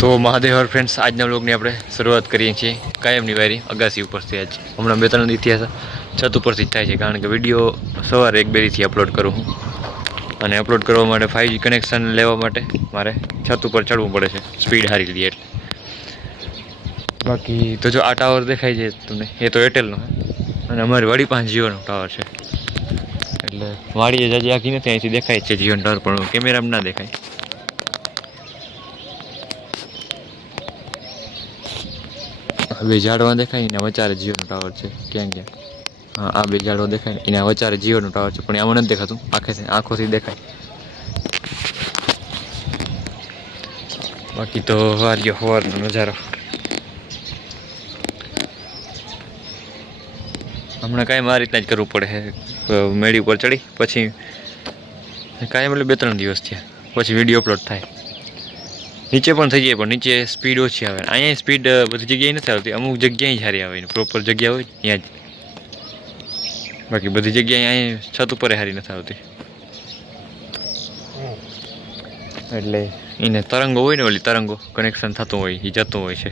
તો મહાદેવ ફ્રેન્ડ્સ આજના બ્લોગની આપણે શરૂઆત કરીએ છીએ. કાયમની વાયરી અગાસી ઉપરથી આજ. હમણાં બે ત્રણ આ છત ઉપરથી જ થાય છે, કારણ કે વીડિયો સવારે એક બે દીથી અપલોડ કરું હું અને અપલોડ કરવા માટે ફાઇવજી કનેક્શન લેવા માટે મારે છત ઉપર ચડવું પડે છે. સ્પીડ હારી લીધી એટલે. બાકી તો જો આ ટાવર દેખાય છે તમને, એ તો એરટેલનો અને અમારી વાડી પાસે જીઓનો ટાવર છે. એટલે વાડીએ જાજી આખી નથી, અહીંથી દેખાય છે જીઓનો ટાવર પણ કેમેરામાં ના દેખાય. બે ઝાડવા દેખાય એના વચારે જીઓનો ટાવર છે, ક્યાં ક્યાં હા, આ બે ઝાડવા દેખાય એના વચારે જીઓનો ટાવર છે, પણ આમાં નથી દેખાતું. આંખેથી આંખોથી દેખાય. બાકી તો વાર્યો સવારનો નજારો. હમણાં કાંઈ આ રીતના જ કરવું પડે મેળી ઉપર ચડી, પછી કાંઈ મતલબ બે ત્રણ દિવસ થયા. પછી વીડિયો અપલોડ થાય. નીચે પણ થઈ જાય, પણ નીચે સ્પીડ ઓછી આવે. અહીંયા સ્પીડ બધી જગ્યાએ નથી આવતી. અમુક જગ્યાએ સારી આવે પ્રોપર જગ્યા હોય, ત્યાં જ. બાકી બધી જગ્યાએ અહીંયા છત ઉપર સારી નથી આવતી. એટલે એને તરંગો હોય ને ઓલી તરંગો કનેક્શન થતું હોય એ જતું હોય છે.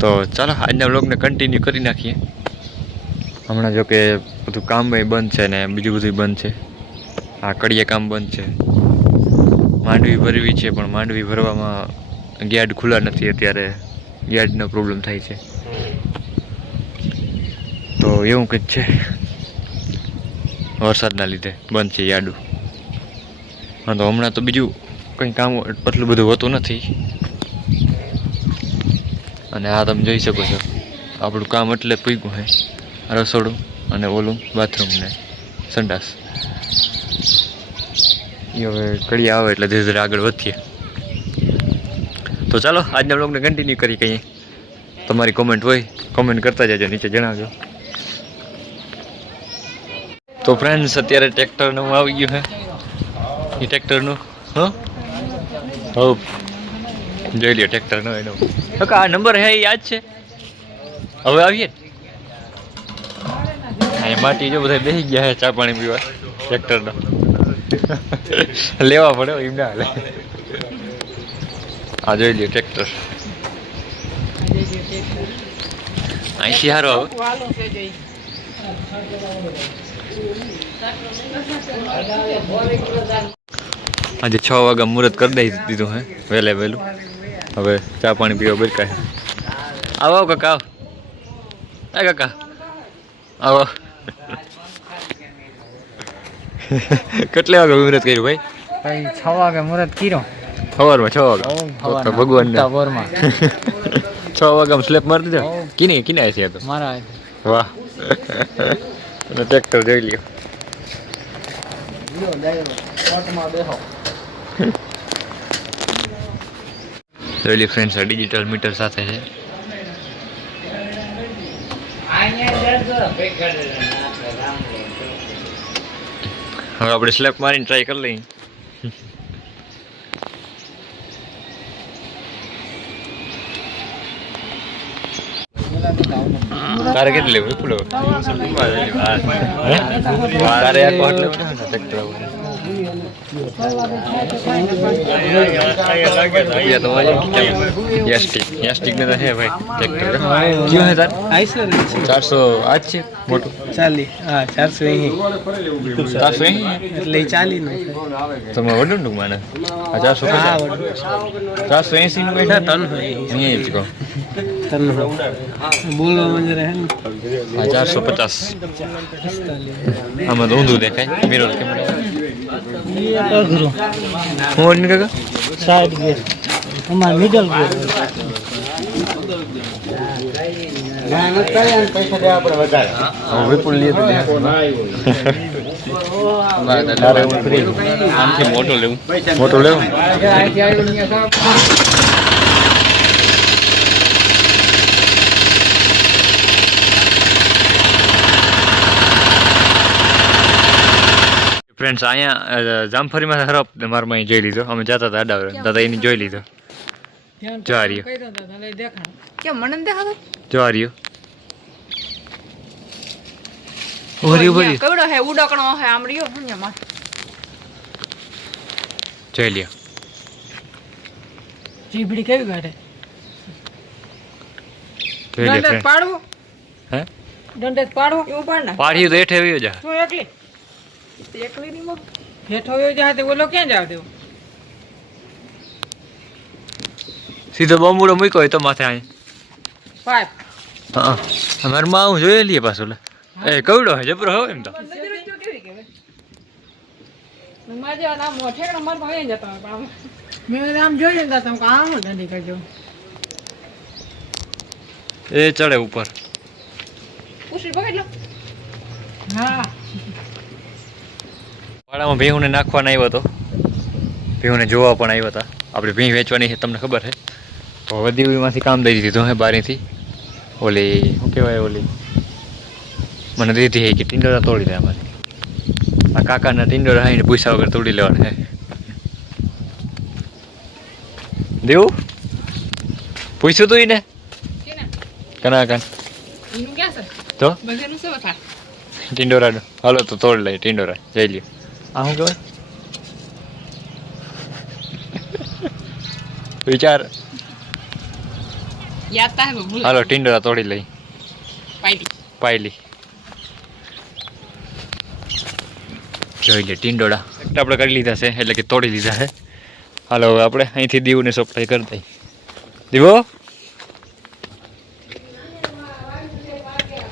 તો ચાલો, આજના બ્લોગને કન્ટિન્યુ કરી નાખીએ. હમણાં જો કે બધું કામ બંધ છે ને, બીજું બધું બંધ છે. આ કડિયા કામ બંધ છે. માંડવી ભરવી છે, પણ માંડવી ભરવામાં ગેડ ખુલ્લા નથી અત્યારે. ગેડનો પ્રોબ્લેમ થાય છે. તો એવું કંઈક છે. વરસાદના લીધે બંધ છે યાડું. હા, તો હમણાં તો બીજું કંઈ કામ એટલું બધું હોતું નથી. અને આ તમે જોઈ શકો છો. આપણું કામ એટલે પૂગ્યું હે. રસોડું અને ઓલું બાથરૂમ ને સંડાસ. હવે કડી આવે એટલે ધીરે ધીરે આગળ વધીએ. તો ચાલો, આજના બ્લોગને કન્ટિન્યુ કરી કહીએ. તમારી કોમેન્ટ હોય કોમેન્ટ કરતા જજો, નીચે જણાવજો. તો ફ્રેન્ડ્સ અત્યારે ટ્રેક્ટરનું આવી ગયું છે. એ ટ્રેક્ટરનું હા? હો જોઈ લ્યો ટ્રેક્ટરનો એનો. આ નંબર હે યાદ છે? હવે આવીએ? અહીંયા માટી જો બધા બેસી ગયા છે, ચા પાણી પીવા ટ્રેક્ટરનો લેવા પડે એમ ના હાલે. આ જોઈ લ્યો, ટ્રેક્ટર. અહીંથી હારો આજે છ વાગ્યા મુહૂર્ત કરી દઈ દીધું હે, વહેલે વહેલું. હવે ચા પાણી પીવા બરકાય. આવો કાકા, આવ. કાકા આવો. કેટલે વાગે મુહૂર્ત કર્યું ભાઈ? ભાઈ છ વાગે મુહૂર્ત કીરો સવારમાં છ વાગે? ભગવાન ભોરમાં. છ વાગે સ્લેપ મારી દીધો? કિને કિને આવી છે તો? મારા વાહ. અને ટ્રેક્ટર જોઈ લ્યો. જોઈ લ્યો ફ્રેન્ડ્સ આ ડિજિટલ મીટર સાથે છે. હવે આપણે સ્લેપ મારીને ટ્રાય કરી લઈએ તારે કેટલી લેવું? હે? તારે વખત લેવું ને ટ્રેક્ટર આવું. રૂપિયા તો વાળી કેમ? યાસ્ટિક યાસ્ટિક ને તો છે ભાઈ ટ્રેક્ટર કયું છે તાર આઈસર ચારસો આજ છે મોટું ચાલી હા ચારસો એહી ચારસો એંસી? એટલે ઈ ચાલી નું તમે વડું ટૂંક માને આ ચારસો હા પચાસ ચારસો એંસી નું કઈ તન અહીંયા જ કહો તન બોલવા મંજે રહે ને આ ચારસો પચાસ આમાં તો ઊંધું દેખાય મિરર કેમેરા અઘરું હું વડની કાકા? Side gear. અમાર મિડલ ગેર. મોટો લેવું. મોટો લેવું? ફ્રેન્ડ્સ અહીંયા જામફળીમાં હરપ મારા જોઈ લીધો. અમે જતા હતા અડાવર. દાદા એને જોઈ લીધો. જો આ કેમ મને દેખાતો? જો આ રહ્યો ઉભરી ઉભરી હે ઉડકણો હે આમ રહ્યો. માં જોઈ લ્યો. જીભડી કેવી કાઢે? જોઈ લ્યો પાડવું? હે? દંડેત પાડવું? એવું પાડ પાડ્યું તો હેઠે આવ્યો જા તું એકલી? એકલી ની માં હેઠો વયો જા તે ઓલો ક્યાં જાવ દેવો સીધો બમુડો મૂક્યો હોય તો માથે અહીં પાઇપ. હા અમારે માં હું જોઈ લઈએ પાછું એ કવડો હે જબરો હોય એમ તો. એ ચડે ઉપર. હા. વાડામાં ભીહુંને નાખવાના આવ્યો હતો ભીહુંને જોવા પણ આવ્યા હતા. આપણે ભીહ વેચવાની છે તમને ખબર છે? તો હવે દીવીમાંથી કામ દઈ દીધું હે બારીથી. ઓલી શું કહેવાય ઓલી? મને દીધી હે કે ટીંડોરા તોડી દે અમારે. આ કાકાના ટીંડોરા આવીને પૂછ્યા વગર તોડી લેવાના હે. દેવું પૂછ્યું તું એને? કના? કાન તો? ટિંડોરાનું હાલો તો તોડી લઈ ટીંડોરા જઈ લ્યો. આ શું કહેવાય વિચાર હાલો ટિંડોરા તોડી લઈ. પાયલી. જોઈ લે ટિંડોળા. આપણે કરી લીધા છે એટલે કે તોડી લીધા છે. હાલો હવે આપણે અહીંથી દીવને સપ્લાય કરી દઈ દીવો?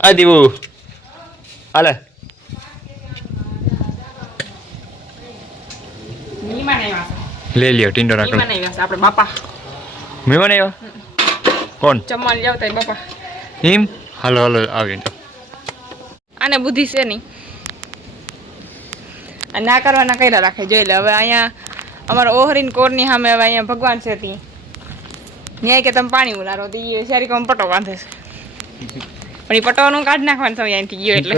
આ દીવું. હાલે. લઈ લ્યો કણ નહીં આપણે બાપા. મહેમાન આવ્યા કોણ? જમવા જાવ તો બાપા. હિમ હાલો હાલો આવી આને બુદ્ધિ છે નહીં. આ ના કરવાના કર્યા રાખે જોઈ લે. હવે અહીંયા અમારા ઓહરીન કોરની સામે હવે અહીંયા ભગવાન છે તી ન્યાય કે તમે પાણી ઉલારો તો એ સારી કોમ પટો બાંધે છે. પણ એ પટોનું કાઢ નાખવાનું તમે અહીંથી ગયો એટલે.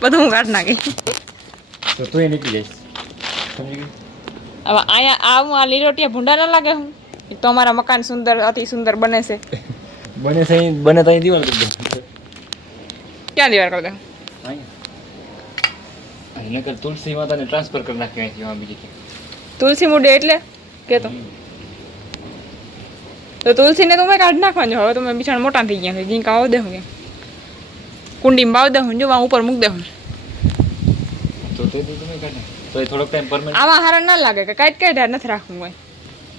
બધું હું કાઢ નાખી. તો તું એ નીકળી જઈશ. સમજી ગઈ? હવે અહીંયા આવું આ લીલોટિયા ભૂંડા ના લાગે હું? તો અમારા મકાન સુંદર અતિ સુંદર બને છે. બને છે બને તો દીવાલ કરી દે. ક્યાં દીવાલ કરી દે? અહીંયા કર તુલસી માતાને ટ્રાન્સફર કરી નાખ્યો અહીંથી બીજી ક્યાં તુલસી મુડે એટલે? કે તો તુલસીને તો મેં કાઢી નાખવાનું હવે તમે બિછાણ મોટા થઈ ગયા છે. જીંકા આવ દેવું કે. કુંડીમાં વાવ દેવું જો આ ઉપર મૂક દેવું તો તે તમે કાઢે તો એ થોડોક ટાઈમ પરમેન્ટ આમાં હારા ના લાગે કે કાંઈ કાંઈ ઢાર નથી રાખવું હોય.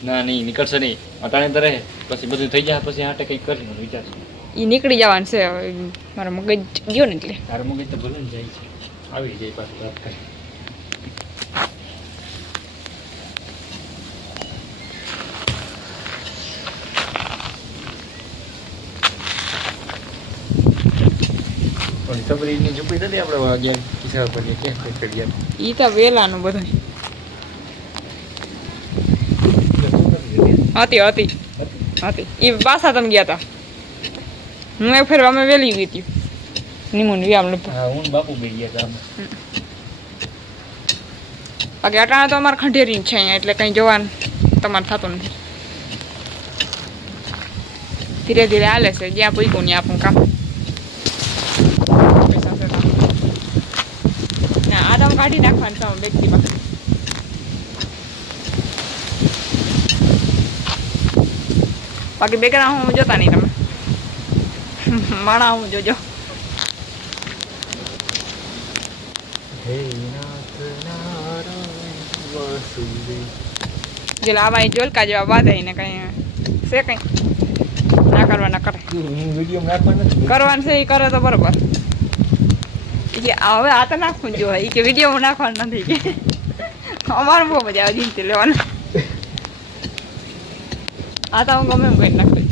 ના નહીં નીકળશે નહીં. અટાણે તો રહે. પછી બધું થઈ જાય પછી હાટે કંઈક કરી વિચારશે. એ નીકળી જવાનું છે મારો મગજ ગયો ને એટલે. તારો મગજ તો ભલે જાય છે. આવી જાય પાછું વાત કરી સબરીની ઝૂંપડી નથી આપણે વાગ્યા કિસ્સા પર ક્યાં કરી એ તો વેલાનું બધું. હતી હતી. હતી. એ પાછા તમે ગયા હતા હું એક ફેર અમે વેલી ગઈ હતી. નિમુન વ્યામ આપણે હા હું બાપુ બે ગયા હતા. બાકી અટાણે તો અમારે ખંડેરી છે અહીંયા એટલે કંઈ જોવાનું તમારે થતું નથી. ધીરે ધીરે હાલે છે જ્યાં પૂછ્યું ત્યાં આપણું કામ પૈસા છે તો. ના આ તમે કાઢી નાખવાનું તમે વ્યક્તિમાં બાકી બેકરા હું જોતા નહીં તમે. માણા હું જોજો. જો લાવા અહીં જોલકા જેવા બાંધે ને કઈ છે કઈ? ના કરવાના કરે. કરવાનું છે એ કરે તો બરોબર. હવે આ તો નાખવું જો એ કે વિડીયોમાં નાખવાનું નથી કે. અમારે બહુ મજા આવે જીનથી લેવાનું. આ તો હું ગમે એમ કરી નાખું.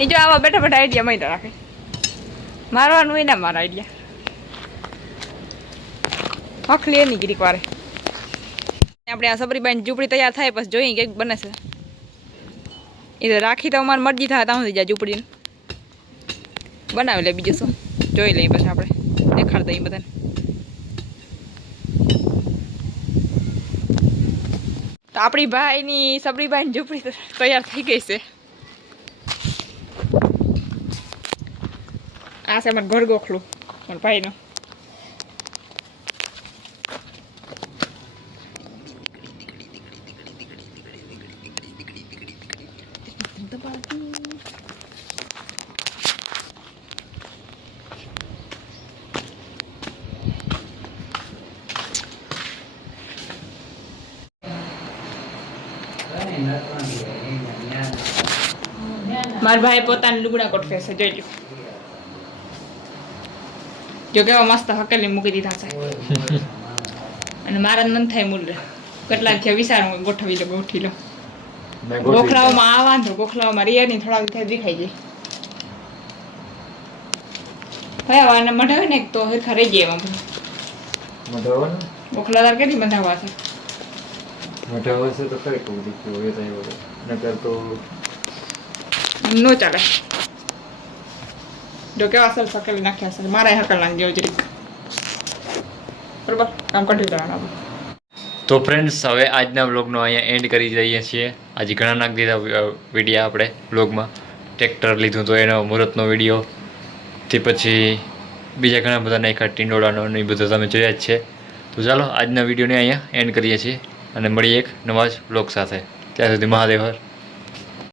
એ જો આવા બેઠા બેઠા આઈડિયા મહિના રાખે. મારવાનું હોય ના મારા આઈડિયા હખલી એની ગીરીક વારે. આપણે આ સબરીબાઈ ઝૂંપડી તૈયાર થાય પછી જોઈએ કંઈક બને છે. એ તો રાખી તો અમારી મરજી થાય, ત્યાં સુધી જાય ઝૂંપડીને. બનાવી લે, બીજું શું? જોઈ લઈએ પછી આપણે. દેખાડ દઈએ બધાને. તો આપણી ભાઈની, સબરીભાઈની ઝૂંપડી તૈયાર થઈ ગઈ છે. આ છે અમારું ઘર ગોખલું મારા ભાઈનું. મારા ભાઈ પોતાની લુગડા કોટ છે જોઈ જો કેવા મસ્ત હકેલી મૂકી દીધા છે. અને મારા મન થાય મૂળ કેટલા થયા વિચાર ગોઠવી લો ગોઠવી લો ગોખલાઓમાં આ વાંધો ગોખલાઓમાં રિયરની થોડા થયા દેખાઈ જાય. ભાઈ વાને મઢાવે ને તો હેરખા રહી જાય એમાં. ગોખલા તાર કેટલી બંધાવવા છે? મોટા વર્ષે તો ખરી કહું દીકરી હોય તો એવું નકર તો નો ચાલે જો કેવા અસર હકેલી નાખ્યા છે મારા હકલ નાખજો જરીક બરોબર કામ કંઠી દેવાના તો ફ્રેન્ડ્સ હવે આજના વ્લોગનો અહીંયા એન્ડ કરી દઈએ છીએ. આજે ઘણા નાખી દીધા વિડીયા આપણે વ્લોગમાં ટ્રેક્ટર લીધું તો એનો મુહૂર્તનો વીડિયો. તે પછી બીજા ઘણા બધા નાખ્યા ટીંડોળાનો એ બધું તમે જોયા જ છે. તો ચાલો આજના વિડીયોને અહીંયા એન્ડ કરીએ છીએ. અને મળીએ એક નવા જ વ્લોગ સાથે. ત્યાં સુધી મહાદેવ હર.